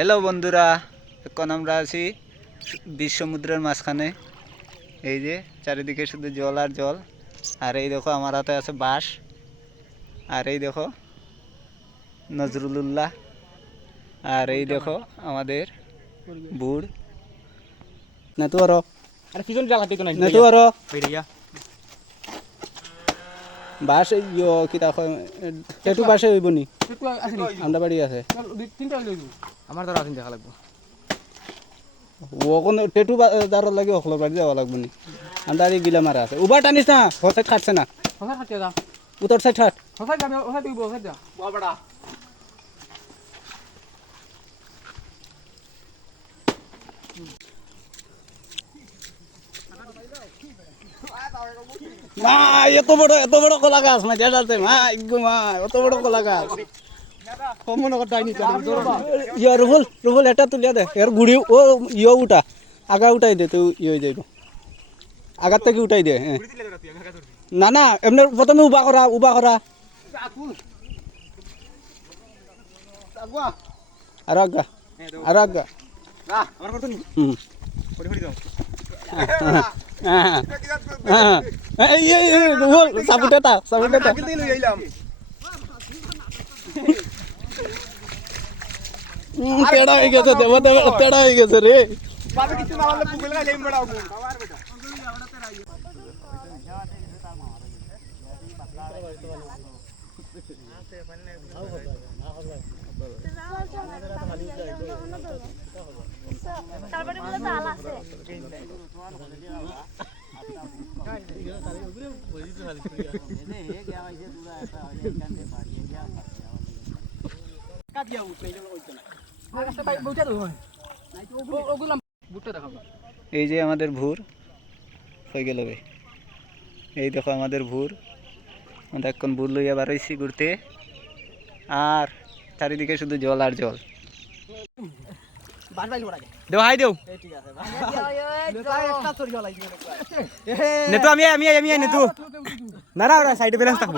Hello বন্ধুরা। এখন আমরা আছি বিশ সমুদ্রের মাঝখানে। এই যে চারিদিকে শুধু জল আর জল। আর এই দেখো আমার হাতে আছে বাঁশ। আর এই দেখো নজরুল্লাহ আর এই দেখো আমাদের বুড়। না তো আরও আরে পিছন দিত না না তো আরও বাঁশ ইয়ো কিতা কয় টেটু বাসে হইব নি আসেনি। আমরা বাড়ি আছে। আমার দ্বারা রাতিন দেখা লাগবো। ও কোন টেটু দারর লাগে অখলো বাড়ি যাওয়া লাগবে নি। আমরা গিলা মারা আছে। উবার টানিস না হসাইড খাটছে না। উত্তর সাইড হাট সসাই যাবে সসাই তুই বসাই যা। বাবাড়া। মা এত বড় এত বড় কলা গাছ মা মা ইগো মা এত বড় কলা গাছ ইয়া রুবুল রুবুল এটা তুলিয়া দে। এর গুড়ি ও ইয়ে উঠা। আগা উঠাই দে তুই ইয়ে যাইব। আগার থেকে উঠাই দে হ্যাঁ। না না এমনি প্রথমে উবা করা উবা করা। আর আগা আর আগা। আমার কথা নি হুম। পড়ি পড়ি দাও হ্যাঁ হ্যাঁ এই এই এই রুবুল সাবুটেটা সাবুটেটা দিন লই আইলাম হুম, তেড়া হয়ে গেছে দেব দেব তেড়া হয়ে গেছে রে বাবা কিছু না এই যে আমাদের ভুর, হয়ে গেল এই দেখো আমাদের ভুর। আমরা এখন ভুর লইয়া বারইছি ঘুরতে। আর চারিদিকে শুধু জল আর জল। বড়া দেও হাই দেও। ঠিক আছে একটা চড়ি গলাই নেতু আমি আমি আমি নেতু না না সাইডে ব্যালেন্স থাকব।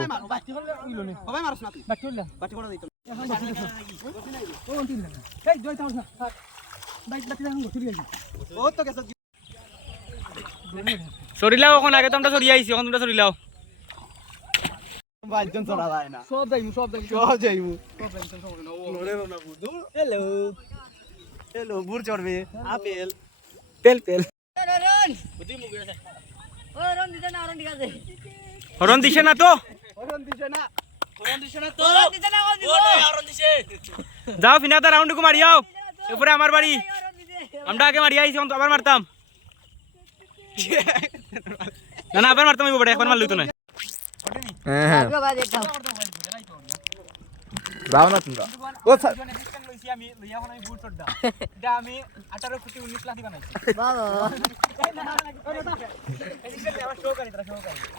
সরিলাও এখন আগে তো আমরা সরিয়ে আইছি এখন তোমরা সরিলাও বাইজন চড়া যায় না। সব যাইমু সব যাইমু সব যাইমু সব হ্যালো হ্যালো বুর চড়বে আপেল পেল পেল হরণ দিছে না তো ওরন দিছে না যাও ফিনাতা রাউন্ড কো মারিয়াও উপরে আমার বাড়ি আমরা আগে মারি আইছি আবার মারতাম না না আবার মারতাম উপরে এখন মারলই তো না যাও না তোমরা ও লইছি আমি লইয়া আমি বুট চড়দা এটা আমি 18 কোটি 19 লাখ বানাইছি।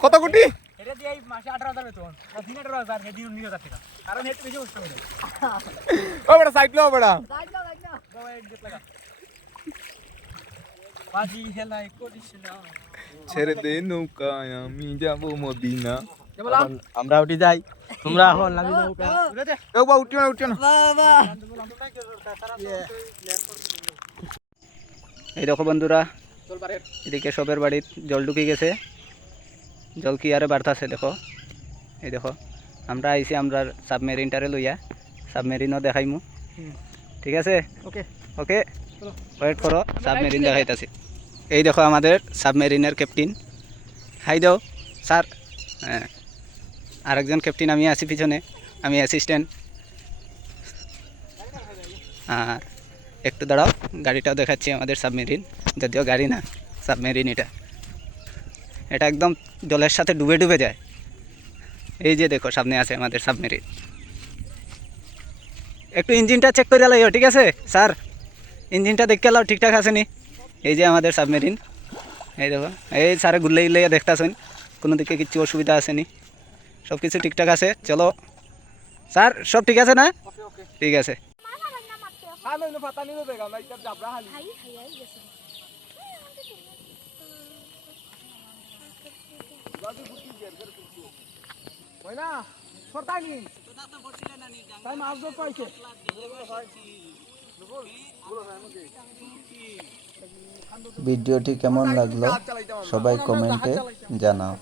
কত কোটি? এটা দিয়ে এই মাসে 18000 বেতন আর দিন 18000 দিন 19000 টাকা। কারণ হেতু বেশি কষ্ট করে। ও বড় সাইড লো বড় বাজি হেলাই করিস না। ছেড়ে দে নৌকায় আমি যাব মদিনা। আমরা উঠে যাই। তোমরা এখন নামি যাও ও। বা উঠিও না উঠিও না। এই দেখো বন্ধুরা এদিকে সবের বাড়িত জল ঢুকে গেছে। জল কি আরে বাড়তাছে দেখো। এই দেখো আমরা আইছি আমরা সাবমেরিনটারে লইয়া। সাবমেরিনও দেখাইমু। ঠিক আছে? ওকে। ওকে? ওয়েট করো সাবমেরিন দেখাইতাছি। এই দেখো আমাদের সাবমেরিনের ক্যাপ্টেন। হাই দাও স্যার। হ্যাঁ। আরেকজন ক্যাপ্টেন আমি আছি পিছনে, আমি অ্যাসিস্ট্যান্ট আর একটু দাঁড়াও, গাড়িটাও দেখাচ্ছি আমাদের সাবমেরিন যদিও গাড়ি না সাবমেরিন এটা। এটা একদম জলের সাথে ডুবে ডুবে যায়। এই যে দেখো, সামনে আছে আমাদের সাবমেরিন একটু ইঞ্জিনটা চেক করে লাইও, ঠিক আছে? স্যার, ইঞ্জিনটা দেখতে লাও, ঠিকঠাক আসেনি। এই যে আমাদের সাবমেরিন এই দেখো, এই স্যারে ঘুরলে ইলে দেখতেছেন, কোনো দিকে কিছু অসুবিধা আসেনি। সব কিছু ঠিকঠাক আছে চলো। স্যার সব ঠিক আছে না? ওকে ওকে। ঠিক আছে। ভিডিওটি কেমন লাগল? সবাই কমেন্টে জানাও।